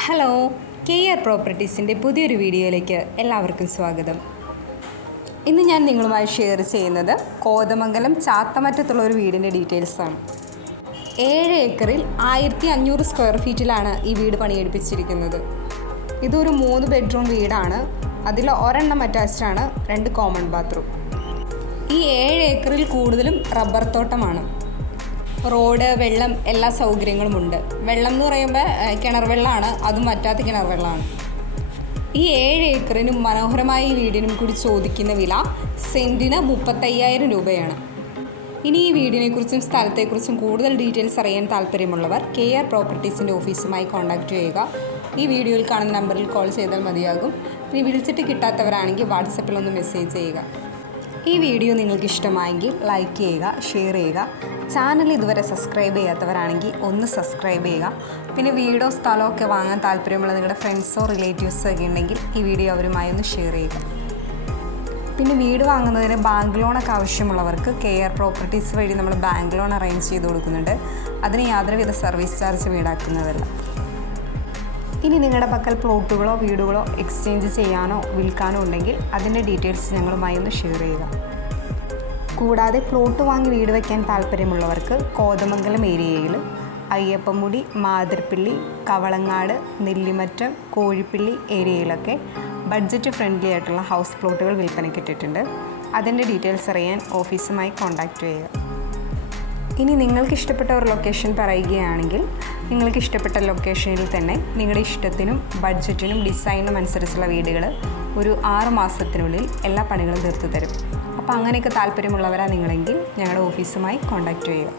Hello, KR പ്രോപ്പർട്ടീസിൻ്റെ പുതിയൊരു വീഡിയോയിലേക്ക് എല്ലാവർക്കും സ്വാഗതം. ഇന്ന് ഞാൻ നിങ്ങളുമായി ഷെയർ ചെയ്യുന്നത് കോതമംഗലം ചാത്തമറ്റത്തുള്ള ഒരു വീടിൻ്റെ ഡീറ്റെയിൽസാണ്. 7 ഏക്കറിൽ 1500 സ്ക്വയർ ഫീറ്റിലാണ് ഈ വീട് പണിയെടുപ്പിച്ചിരിക്കുന്നത്. ഇതൊരു 3 ബെഡ്റൂം വീടാണ്. അതിൽ ഒരെണ്ണം അറ്റാച്ച്ഡ് ആണ്, 2 കോമൺ ബാത്റൂം. ഈ 7 ഏക്കറിൽ കൂടുതലും റബ്ബർ തോട്ടമാണ്. റോഡ്, വെള്ളം, എല്ലാ സൗകര്യങ്ങളുമുണ്ട്. വെള്ളം എന്ന് പറയുമ്പോൾ കിണർ വെള്ളമാണ്, അതും വറ്റാത്ത കിണർ വെള്ളമാണ്. ഈ 7 ഏക്കറിനും മനോഹരമായ ഈ വീടിനും കൂടി ചോദിക്കുന്ന വില സെൻറ്റിന് 35,000 രൂപയാണ്. ഇനി ഈ വീടിനെക്കുറിച്ചും സ്ഥലത്തെക്കുറിച്ചും കൂടുതൽ ഡീറ്റെയിൽസ് അറിയാൻ താല്പര്യമുള്ളവർ KR പ്രോപ്പർട്ടീസിൻ്റെ ഓഫീസുമായി കോൺടാക്റ്റ് ചെയ്യുക. ഈ വീഡിയോയിൽ കാണുന്ന നമ്പറിൽ കോൾ ചെയ്താൽ മതിയാകും. ഇനി വിളിച്ചിട്ട് കിട്ടാത്തവരാണെങ്കിൽ വാട്സപ്പിലൊന്ന് മെസ്സേജ് ചെയ്യുക. ഈ വീഡിയോ നിങ്ങൾക്ക് ഇഷ്ടമായെങ്കിൽ ലൈക്ക് ചെയ്യുക, ഷെയർ ചെയ്യുക. ചാനൽ ഇതുവരെ സബ്സ്ക്രൈബ് ചെയ്യാത്തവരാണെങ്കിൽ ഒന്ന് സബ്സ്ക്രൈബ് ചെയ്യുക. പിന്നെ വീടോ സ്ഥലമൊക്കെ വാങ്ങാൻ താല്പര്യമുള്ള നിങ്ങളുടെ ഫ്രണ്ട്സോ റിലേറ്റീവ്സോ ഒക്കെ ഉണ്ടെങ്കിൽ ഈ വീഡിയോ അവരുമായി ഒന്ന് ഷെയർ ചെയ്യുക. പിന്നെ വീട് വാങ്ങുന്നതിന് ബാങ്ക് ലോണൊക്കെ ആവശ്യമുള്ളവർക്ക് KR പ്രോപ്പർട്ടീസ് വഴി നമ്മൾ ബാങ്ക് ലോൺ അറേഞ്ച് ചെയ്ത് കൊടുക്കുന്നുണ്ട്. അതിന് യാതൊരുവിധ സർവീസ് ചാർജ് ഈടാക്കുന്നതല്ല. ഇനി നിങ്ങളുടെ പക്കൽ പ്ലോട്ടുകളോ വീടുകളോ എക്സ്ചേഞ്ച് ചെയ്യാനോ വിൽക്കാനോ ഉണ്ടെങ്കിൽ അതിൻ്റെ ഡീറ്റെയിൽസ് ഞങ്ങളുമായി ഒന്ന് ഷെയർ ചെയ്യുക. കൂടാതെ പ്ലോട്ട് വാങ്ങി വീട് വയ്ക്കാൻ താല്പര്യമുള്ളവർക്ക് കോതമംഗലം ഏരിയയിൽ അയ്യപ്പമുടി, മാതിരപ്പള്ളി, കവളങ്ങാട്, നെല്ലിമറ്റം, കോഴിപ്പള്ളി ഏരിയയിലൊക്കെ ബഡ്ജറ്റ് ഫ്രണ്ട്ലി ആയിട്ടുള്ള ഹൗസ് പ്ലോട്ടുകൾ വിൽപ്പനയ്ക്കിട്ടിട്ടുണ്ട്. അതിൻ്റെ ഡീറ്റെയിൽസ് അറിയാൻ ഓഫീസുമായി കോൺടാക്റ്റ് ചെയ്യുക. ഇനി നിങ്ങൾക്ക് ഇഷ്ടപ്പെട്ട ഒരു ലൊക്കേഷൻ പറയുകയാണെങ്കിൽ നിങ്ങൾക്ക് ഇഷ്ടപ്പെട്ട ലൊക്കേഷനിൽ തന്നെ നിങ്ങളുടെ ഇഷ്ടത്തിനും ബഡ്ജറ്റിനും ഡിസൈനും അനുസരിച്ചുള്ള വീടുകൾ ഒരു 6 മാസത്തിനുള്ളിൽ എല്ലാ പണികളും തീർത്തു തരും. അപ്പോൾ അങ്ങനെയൊക്കെ താല്പര്യമുള്ളവരാണ് നിങ്ങളെങ്കിൽ ഞങ്ങളുടെ ഓഫീസുമായി കോൺടാക്റ്റ് ചെയ്യുക.